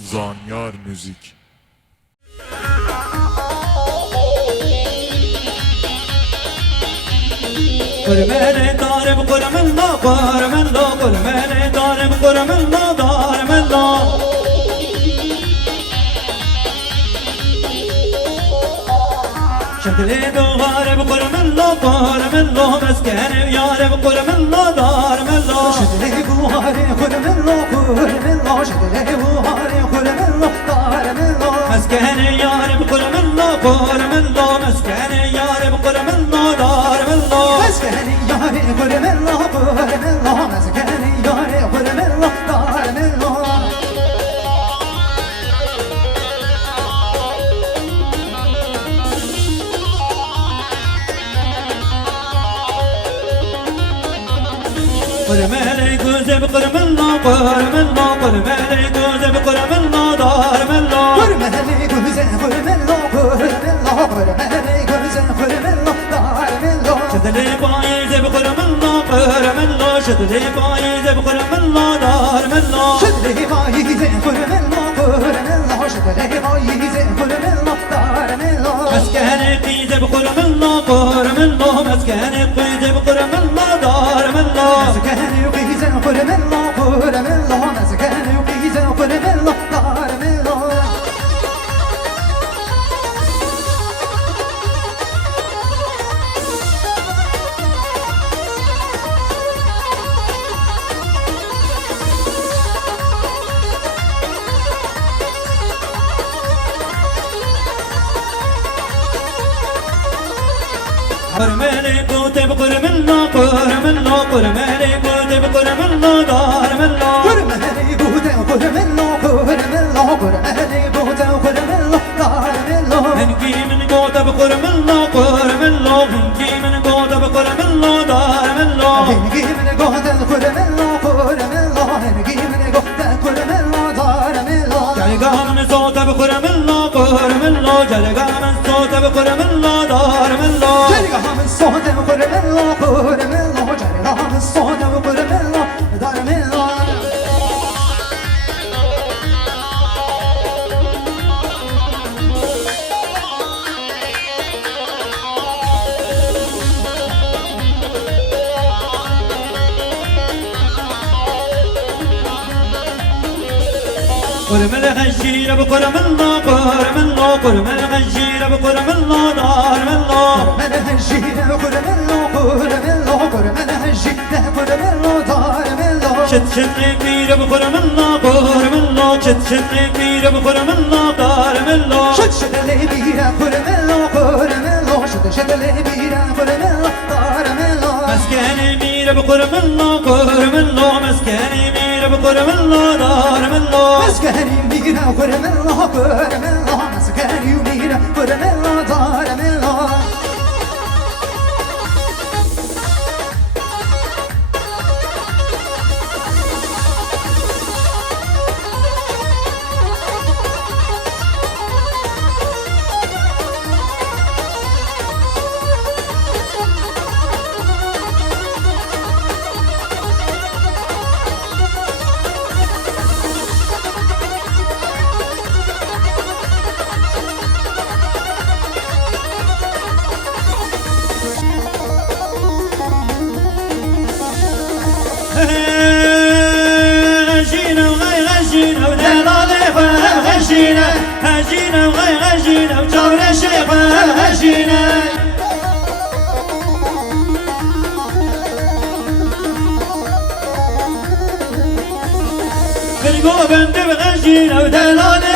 زانیار موزیک. قرمه دارم قرم الله قرم الله قرمه دارم قرم الله دارم الله شدلي دوارم قرم الله قرم الله مسكن يارم قرم الله دارم الله شدلي دوارم قرم الله قرم الله شدلي دوارم قرم الله دارم الله مسكن يارم قرم الله قرم الله مسكن يارم قرم الله دارم الله مسكن يارم قرم الله قرم الله مسكن يارم قرم الله دارم الله قرمالي جوزب قرم الله قرم الله قرمالي جوزب قرم الله دارم الله قرمالي جوزب قرم الله قرم الله قرمالي جوزب قرم الله دارم الله شدلي بايزب قرم الله قرم الله شدلي بايزب قرم الله دارم الله شدلي بايزب قرم الله قرم الله شدلي بايزب قرم الله دارم الله مسكني قيزب قرم الله قرم الله مسكني قيزب قرم الله دارم الله مسكن يقيزن قرم الله قرم الله مسكن يقيزن قرم الله دارم الله قرمالي كتب قرم الله قرم الله قرمالي كتب قرم الله دارم الله قرمالي بودا قرم الله قرم الله قرمالي بودا قرم الله دارم الله هنجي من كتب قرم الله قرم الله هنجي من كتب قرم الله دارم الله هنجي من قودا قرم الله قرم الله هنجي من قودا قرم الله دارم الله جرگا من صوت بقرم الله قرم الله جرگا من صوت بقرم الله دارم الله جرگا من صوت قرم الله قرم الله جرگا من صوت قرم الله دارم الله قرم الغجير بقرم الله قرم الله قرم الغجير بقرم الله دارم الله قرم الهجير قرم الله قرم الله قرم الهجير قرم الله دارم الله شد شد كبير بقرم الله قرم الله شد شد كبير بقرم الله دارم الله شد شد لبيرا قرم الله قرم الله شد شد لبيرا قرم الله دارم الله مسكني مير بقرم الله قرم الله مسكني مير بقرم الله دارم الله مسكن يمينا قرم الله قرم الله مسكن يمينا قرم الله دارم الله غجينا وغي غجينا ودلالي غجينا غجينا وغي غجينا وجور الشيخ غجينا برقو بند بغجينا ودلالي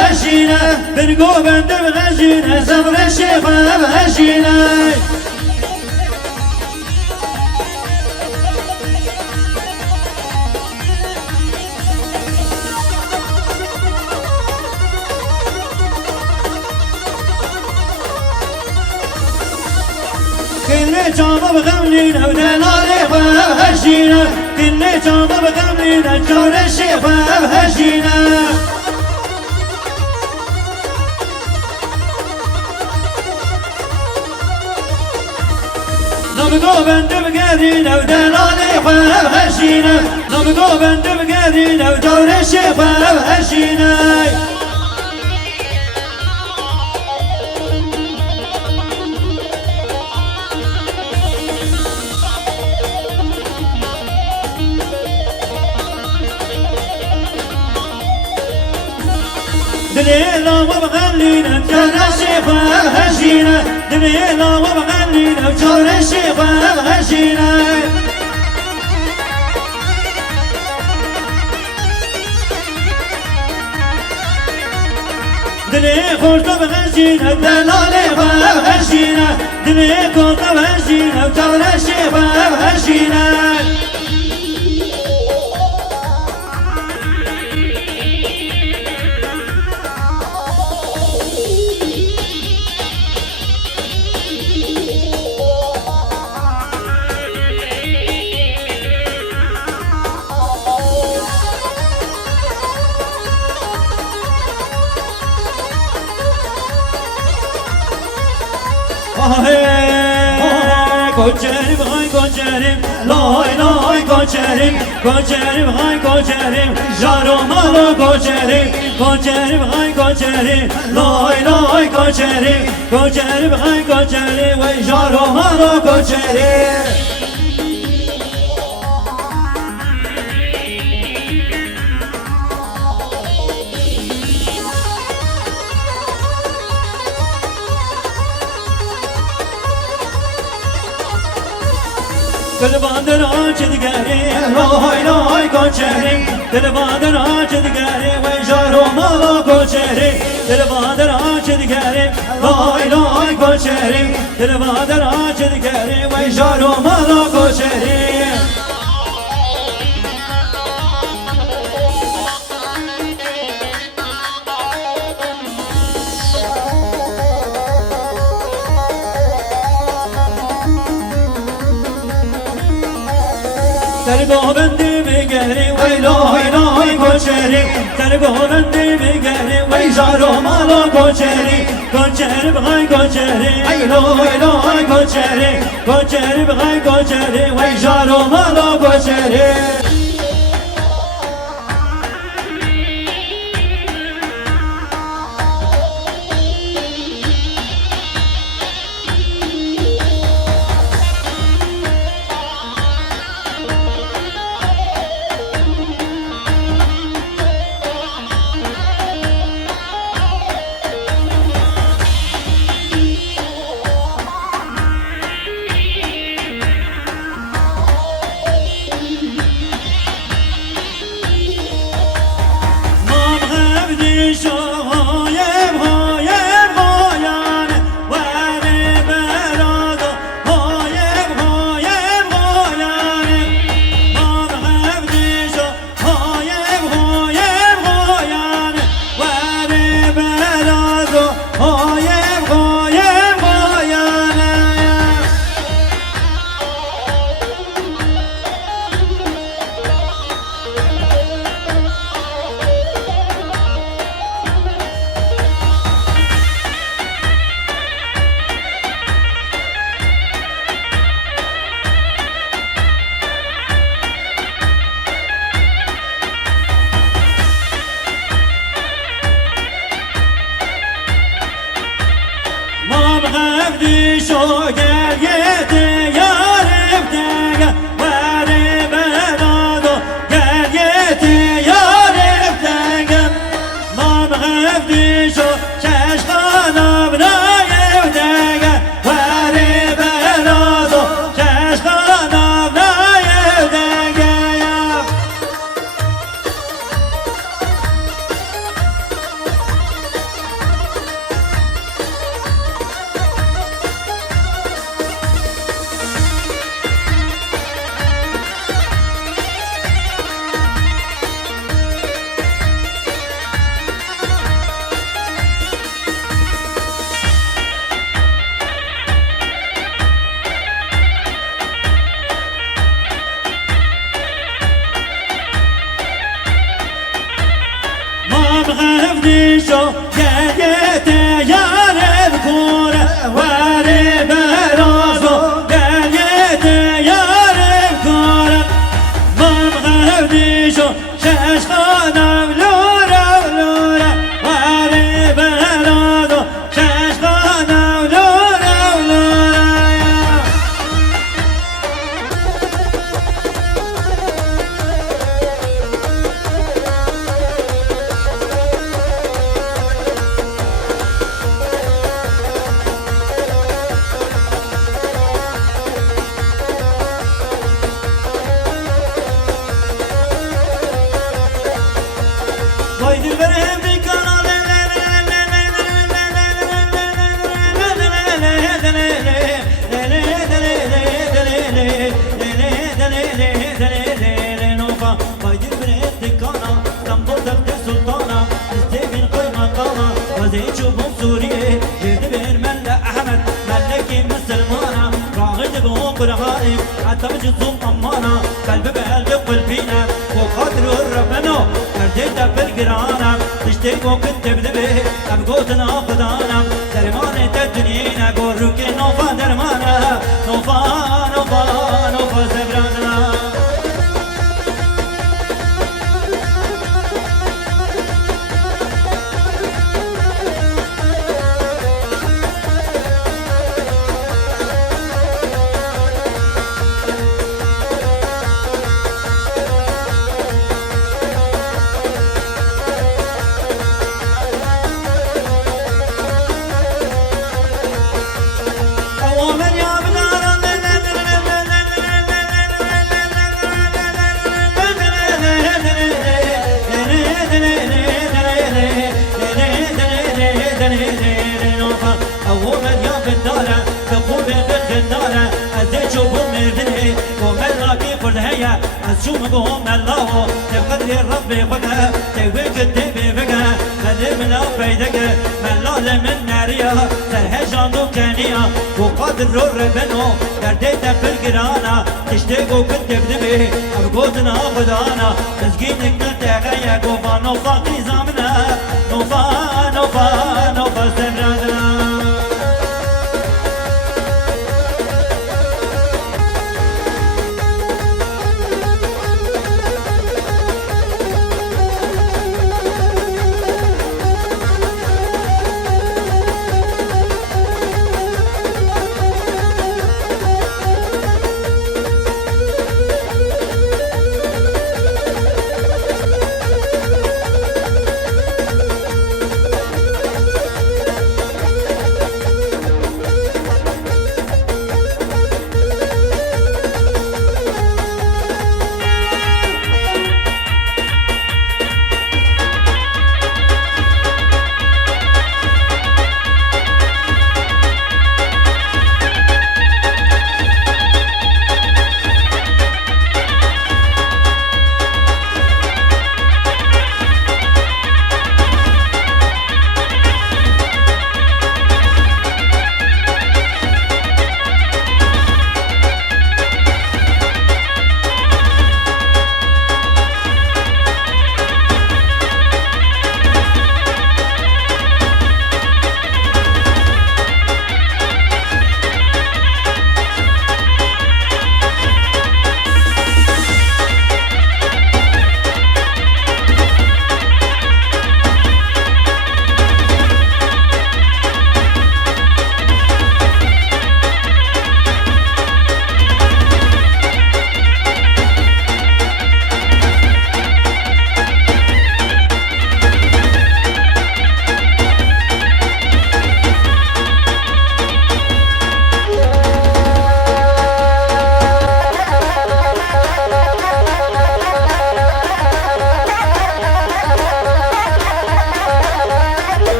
غجينا برقو بند بغجينا زور الشيخ غجينا كل جامع بغملينا ودلالي غجينا كل جامع بغملينا جور الشيخ غجينا نبقو بند بقدينا ودلالي غجينا نبقو بند بقدينا ودور الشيخ شيخة وهشيناي دليلا وبغنينا بجور الشيخة وهشينا دليلا وبغنينا بجور الشيخة وهشينا دلي خورت بغشينا دلالي وهشينا دلي خورت بغشينا بجور الشيخة وهشينا Koçerim hay koçerim Lay lay koçerim Koçerim hay koçerim Jaromalo koçerim Koçerim hay koçerim Lay lay koçerim Koçerim hay koçerim Vay jaromalo koçerim Dilbander açıd geri, loy loy koçeri Dilbander açıd geri, vay jaromalo koçeri Dilbander açıd geri, loy loy koçeri Dilbander açıd geri, vay jaromalo koçeri Tergo bendimi geri, vay loy loy koçeri Tergo bendimi geri, vay jaromalo koçeri Koçeri bğay koçeri, vay loy loy koçeri Koçeri bğay koçeri, vay jaromalo koçeri قرآن حتى بجزم أمانة قلب بقلب قلبينا وقادر ربنا أرديت بالقرآن تشتيك وكنت بدبه أبقوتنا خدانا درمان تدنينا قرك نوفا درمانا نوفا نوفا نوفا زبرانا شوم بهم الله تقدر ربي خدا تويك الدبي بقى مدمنا بيدك من لازم النارية سرهجان دوكانية وقادر ربنا درديت بالقرانا تشتاق وكنت بدبي أبقوتنا خدانا تسقينك نتغيق وفانو فاقيزان